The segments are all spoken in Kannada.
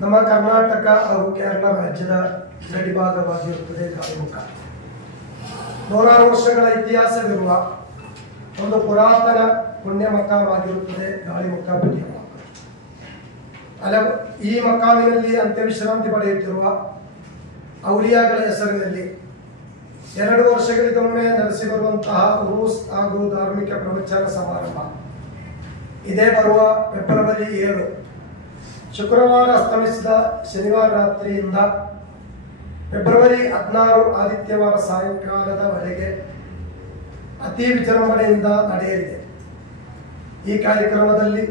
ನಮ್ಮ ಕರ್ನಾಟಕ ಹಾಗೂ ಕೇರಳ ರಾಜ್ಯದ ಗಡಿಭಾಗವಾಗಿರುತ್ತದೆ ಗಾಳಿಮುಖ. ನೂರಾರು ವರ್ಷಗಳ ಇತಿಹಾಸವಿರುವ ಒಂದು ಪುರಾತನ ಪುಣ್ಯ ಮಕಾವಾಗಿರುತ್ತದೆ ಗಾಳಿಮುಖ ಪುಣ್ಯ ಮಕ. ಈ ಮಕಾಮಿನಲ್ಲಿ ಅಂತ್ಯವಿಶ್ರಾಂತಿ ಪಡೆಯುತ್ತಿರುವ ಔಲಿಯಾಗಳ ಹೆಸರಿನಲ್ಲಿ 2 ವರ್ಷಗಳಿಗೊಮ್ಮೆ ನಡೆಸಿ ಬರುವಂತಹ ಉರೂಸ್ ಹಾಗೂ ಧಾರ್ಮಿಕ ಪ್ರವಚನ ಸಮಾರಂಭ ಇದೇ ಬರುವ ಫೆಬ್ರವರಿ 7 ಶುಕ್ರವಾರ ಅಸ್ತಮಿಸಿದ ಶನಿವಾರ ರಾತ್ರಿಯಿಂದ ಫೆಬ್ರವರಿ 16 ಆದಿತ್ಯವಾರ ಸಾಯಂಕಾಲದವರೆಗೆ ಅತಿ ವಿಜೃಂಭಣೆಯಿಂದ ನಡೆಯಲಿದೆ. ಈ ಕಾರ್ಯಕ್ರಮದಲ್ಲಿ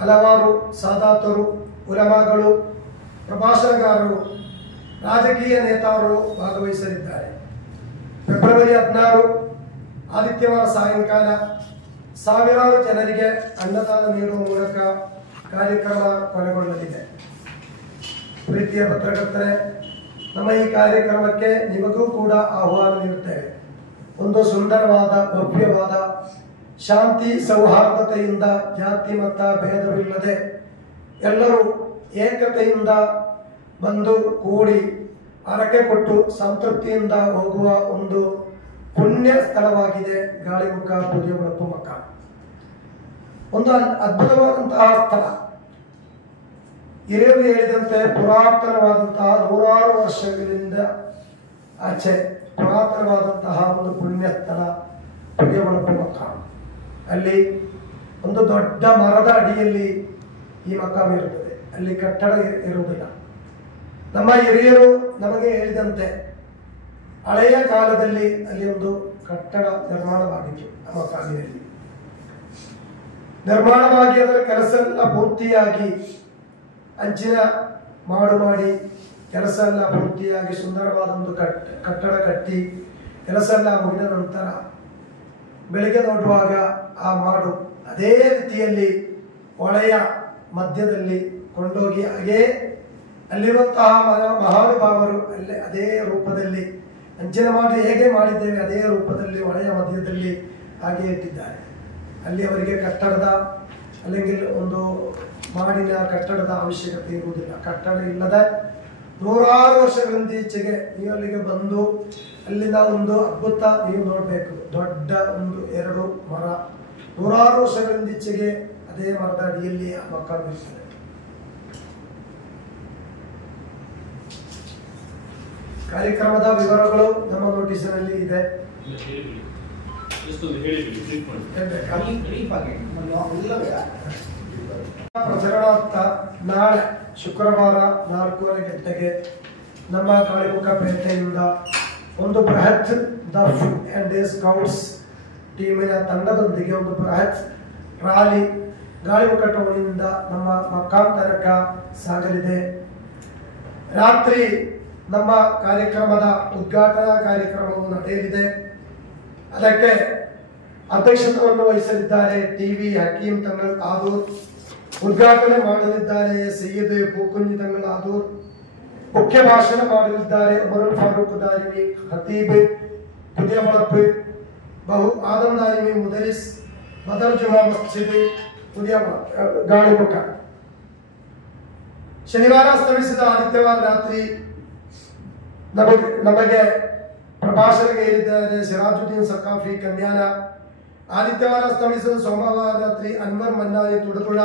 ಹಲವಾರು ಸಾದಾತರು, ಉಲಮಾಗಳು, ಪ್ರಭಾಷಣಗಾರರು, ರಾಜಕೀಯ ನೇತಾರರು ಭಾಗವಹಿಸಲಿದ್ದಾರೆ. ಫೆಬ್ರವರಿ 16 ಆದಿತ್ಯವಾರ ಸಾಯಂಕಾಲ ಸಾವಿರಾರು ಜನರಿಗೆ ಅನ್ನದಾನ ನೀಡುವ ಮೂಲಕ ಕಾರ್ಯಕ್ರಮ ಕೊನೆಗೊಳ್ಳಲಿದೆ. ಪ್ರೀತಿಯ ಪತ್ರಕರ್ತರೆ, ನಮ್ಮ ಈ ಕಾರ್ಯಕ್ರಮಕ್ಕೆ ನಿಮಗೂ ಕೂಡ ಆಹ್ವಾನ ನೀಡುತ್ತೇವೆ. ಒಂದು ಸುಂದರವಾದ, ಭವ್ಯವಾದ, ಶಾಂತಿ ಸೌಹಾರ್ದತೆಯಿಂದ, ಜಾತಿ ಮತ ಭೇದವಿಲ್ಲದೆ ಎಲ್ಲರೂ ಏಕತೆಯಿಂದ ಬಂದು ಕೂಡಿ ಹರಕೆ ಕೊಟ್ಟು ಸಂತೃಪ್ತಿಯಿಂದ ಹೋಗುವ ಒಂದು ಪುಣ್ಯ ಸ್ಥಳವಾಗಿದೆ ಗಾಳಿಮುಖ ಪುದಿಯಮಳಪು ಮಕ. ಒಂದು ಅದ್ಭುತವಾದಂತಹ ಸ್ಥಳ. ಹಿರಿಯರು ಹೇಳಿದಂತೆ ಪುರಾತನವಾದಂತಹ ನೂರಾರು ವರ್ಷಗಳಿಂದ ಆಚೆ ಪುರಾತನವಾದಂತಹ ಒಂದು ಪುಣ್ಯ ಸ್ಥಳ ಪುದಿಯಮಳಪು ಮಕ. ಅಲ್ಲಿ ಒಂದು ದೊಡ್ಡ ಮರದ ಅಡಿಯಲ್ಲಿ ಈ ಮಕಾಮ್ ಇರುತ್ತದೆ. ಅಲ್ಲಿ ಕಟ್ಟಡ ಇರುವುದಿಲ್ಲ. ನಮ್ಮ ಹಿರಿಯರು ನಮಗೆ ಹೇಳಿದಂತೆ ಹಳೆಯ ಕಾಲದಲ್ಲಿ ಅಲ್ಲಿ ಒಂದು ಕಟ್ಟಡ ನಿರ್ಮಾಣವಾಗಿತ್ತು. ಆ ಮಕಾಮಿನಲ್ಲಿ ನಿರ್ಮಾಣವಾಗಿ ಅದರ ಕೆಲಸ ಎಲ್ಲ ಪೂರ್ತಿಯಾಗಿ ಅಂಚಿನ ಮಾಡಿ ಕೆಲಸ ಎಲ್ಲ ಪೂರ್ತಿಯಾಗಿ ಸುಂದರವಾದ ಒಂದು ಕಟ್ಟಡ ಕಟ್ಟಿ ಕೆಲಸ ಎಲ್ಲ ಮುಗಿದ ನಂತರ ಬೆಳಿಗ್ಗೆ ನೋಡುವಾಗ ಆ ಮಾಡು ಅದೇ ರೀತಿಯಲ್ಲಿ ಹೊಳೆಯ ಮಧ್ಯದಲ್ಲಿ ಕೊಂಡೋಗಿ ಹಾಗೇ ಅಲ್ಲಿರುವಂತಹ ಮಹಾನುಭಾವರು ಅಲ್ಲೇ ಅದೇ ರೂಪದಲ್ಲಿ ಅಂಚನೆ ಮಾಡಿ ಹೇಗೆ ಮಾಡಿದ್ದೇವೆ ಅದೇ ರೂಪದಲ್ಲಿ ಹೊಳೆಯ ಮಧ್ಯದಲ್ಲಿ ಹಾಗೆ ಇಟ್ಟಿದ್ದಾರೆ. ಅಲ್ಲಿ ಅವರಿಗೆ ಕಟ್ಟಡದ അല്ലെങ്കിൽ ಒಂದು ಮಾಡಿನ ಕಟ್ಟಡದ ಅವಶ್ಯಕತೆ ಇರುವುದಿಲ್ಲ. ಕಟ್ಟಡ ಇಲ್ಲದೆ ನೂರಾರು ವರ್ಷಗಳಿಂದ ಈಚೆಗೆ ನೀವು ಅಲ್ಲಿಗೆ ಬಂದು ಅಲ್ಲಿಂದ ಒಂದು ಅದ್ಭುತ ನೀವು ನೋಡಬೇಕು. ದೊಡ್ಡ 1-2 ಮರ ನೂರಾರು ವರ್ಷಗಳಿಂದ ಈಚೆಗೆ ಅದೇ ಮರದ ಅಡಿಯಲ್ಲಿ ಆ ಮಕಾಮ್ ಇರ್ತದೆ. ಕಾರ್ಯಕ್ರಮದ ವಿವರಗಳು ನಮ್ಮ ನೋಟಿಸಿನಲ್ಲಿ ಇದೆ. ಪ್ರಚರಣಾರ್ಥ ನಾಳೆ ಶುಕ್ರವಾರ 4:30 ಗಂಟೆಗೆ ನಮ್ಮ ಗಾಳಿಮುಖ ಪೇಟೆಯಿಂದ ಒಂದು ಬೃಹತ್ ದಫ್ ಅಂಡ್ ಸ್ಕೌಟ್ಸ್ ಟೀಮಿನ ತಂಡದೊಂದಿಗೆ ಒಂದು ಬೃಹತ್ ರ್ಯಾಲಿ ಗಾಳಿಮುಖ ಟೌನಿನಿಂದ ನಮ್ಮ ಮಕಾಮ್ ತನಕ ಸಾಗಲಿದೆ. ರಾತ್ರಿ ನಮ್ಮ ಕಾರ್ಯಕ್ರಮದ ಉದ್ಘಾಟನಾ ಕಾರ್ಯಕ್ರಮವು ನಡೆಯಲಿದೆ. ಅದಕ್ಕೆ ಅಧ್ಯಕ್ಷತೆಯನ್ನು ವಹಿಸಲಿದ್ದಾರೆ ಟಿವಿ ಹಕೀಂ ತಂಗಳ್ ಆದೂರ್. ಉದ್ಘಾಟನೆ ಮಾಡಲಿದ್ದಾರೆ ಸೈಯದ್ ಪೂಕುಂಜಿ ತಂಗಳ್ ಆದೂರ್. ಮುಖ್ಯ ಭಾಷಣ ಮಾಡಲಿದ್ದಾರೆ ಉಮರುಲ್ ಫಾರೂಕ್ ದಾರಿಮಿ ಖತೀಬ್ ಪುದಿಯಮಳಪು, ಬಹು ಆದಮ್ ದಾರಿಮಿ ಮುದರಿಸ್, ಬದರ್ ಜುಮಾ ಮಸ್ಜಿದ್ ಗಾಳಿಮುಖ. ಶನಿವಾರ ಅಸ್ತಮಿಸಿದ ಆದಿತ್ಯವಾರ ರಾತ್ರಿ ನಮಗೆ ಪ್ರಭಾಷಣೆಗೆ ಹೇಳಿದ್ದಾರೆ ಸಿರಾಜುದ್ದೀನ್ ಸಕಾಫಿ ಕನ್ಯಾನ. ಆದಿತ್ಯವಾರ ಅಸ್ತಮಿಸಿದ ಸೋಮವಾರ ರಾತ್ರಿ ಅನ್ವರ್ ಮನ್ನಾನಿ ತುಡತುಳ.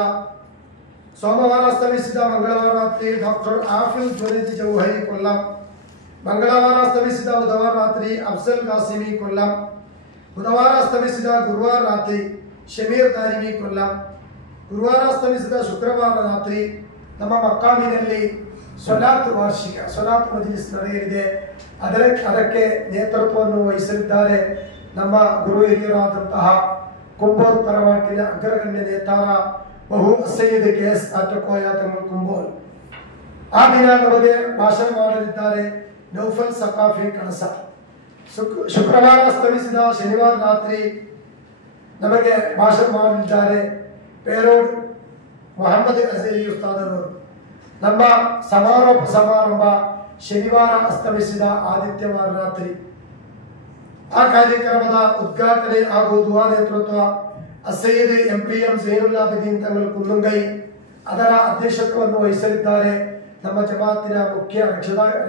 ಸೋಮವಾರ ಅಸ್ತಮಿಸಿದ ಮಂಗಳವಾರ ರಾತ್ರಿ ಡಾಕ್ಟರ್ ಆಫಿಲ್ ಜುನೇದಿ ಜೌಹರಿ ಕೊಲ್ಲಂ. ಮಂಗಳವಾರ ಅಸ್ತಮಿಸಿದ ಬುಧವಾರ ರಾತ್ರಿ ಅಫ್ಜಲ್ ಕಾಸಿಮಿ ಕೊಲ್ಲಂ. ಬುಧವಾರ ಅಸ್ತಮಿಸಿದ ಗುರುವಾರ ರಾತ್ರಿ ಶಮೀರ್ ದಾರಿಮಿ ಕೊಲ್ಲಂ. ಗುರುವಾರ ಅಸ್ತಮಿಸಿದ ಶುಕ್ರವಾರ ರಾತ್ರಿ ನಮ್ಮ ಮಕಾಮಿನಲ್ಲಿ ವಾರ್ಷಿಕ ಸ್ವಲಾತ್ ಮಜ್ಲಿಸ್ ನಡೆಯಲಿದೆ. ಅದಕ್ಕೆ ನೇತೃತ್ವವನ್ನು ವಹಿಸಲಿದ್ದಾರೆ ನಮ್ಮ ಗುರು ಹಿರಿಯರಾದಂತಹ ಕುಂಬೋಲ್ ತರವಾಟಿನ ಅಗ್ರಗಣ್ಯ ನೇತಾರ ಬಹು ಸೈಯದ್ KS ಆಟಕೋಯ ತಂಗಳು ಕುಂಬೋಲ್. ಆ ದಿನ ನಮಗೆ ಭಾಷಣ ಮಾಡಲಿದ್ದಾರೆ ನೌಫಲ್ ಸಕಾಫಿ ಕಣಸ. ಶುಕ್ರವಾರ ಅಸ್ತಮಿಸಿದ ಶನಿವಾರ ರಾತ್ರಿ ನಮಗೆ ಭಾಷಣ ಮಾಡಲಿದ್ದಾರೆ ಪೇರೋಡ್ ಮೊಹಮ್ಮದ್ ಅಜೀರಿ ಉಸ್ತಾದರವರು. ನಮ್ಮ ಸಮಾರೋಪ ಸಮಾರಂಭ ಶನಿವಾರ ಅಸ್ತಮಿಸಿದ ಆದಿತ್ಯವಾರ ರಾತ್ರಿ. ಆ ಕಾರ್ಯಕ್ರಮದ ಉದ್ಘಾಟನೆ ಹಾಗೂ ದುವಾ ನೇತೃತ್ವ ಸೈಯದ್ MPM ಝೈನುಲ್ಲಾಬಿದೀನ್ ತಂಗಳು ಕುಲ್ಲುಂಗೈ, ಅದರ ಅಧ್ಯಕ್ಷತ್ವವನ್ನು ವಹಿಸಲಿದ್ದಾರೆ ನಮ್ಮ ಜಮಾತಿನ ಮುಖ್ಯ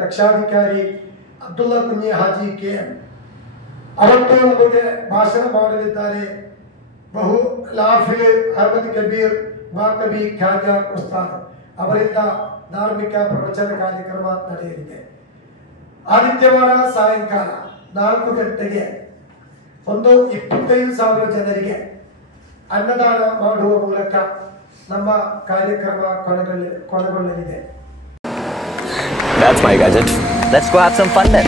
ರಕ್ಷಾಧಿಕಾರಿ ಅಬ್ದುಲ್ಲಾ ಕುಂಜಿ ಹಾಜಿ KM. ಅವತ್ತು ನಮಗೆ ಭಾಷಣ ಮಾಡಲಿದ್ದಾರೆ ಬಹು ಲಾಫಿಲ್ ಅಹಮದ್ ಕಬೀರ್ ಬಾಕವಿ ಖ್ಯಾಜಾ ಉಸ್ತಾದ್ ಅವರಿಂದ ಧಾರ್ಮಿಕ ಪ್ರವಚನ ಕಾರ್ಯಕ್ರಮ ನಡೆಯಲಿದೆ. ಆದಿತ್ಯವಾರ ಸಾಯಂಕಾಲ 4 ಗಂಟೆಗೆ 25,000 ಜನರಿಗೆ ಅನ್ನದಾನ ಮಾಡುವ ಮೂಲಕ ನಮ್ಮ ಕಾರ್ಯಕ್ರಮ ಕೊನೆಗೊಳ್ಳಲಿದೆ. That's my gadget. Let's go have some fun then.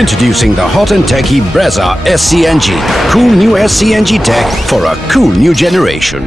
Introducing the hot and techy Brezza SCNG. Cool new SCNG tech for a cool new generation.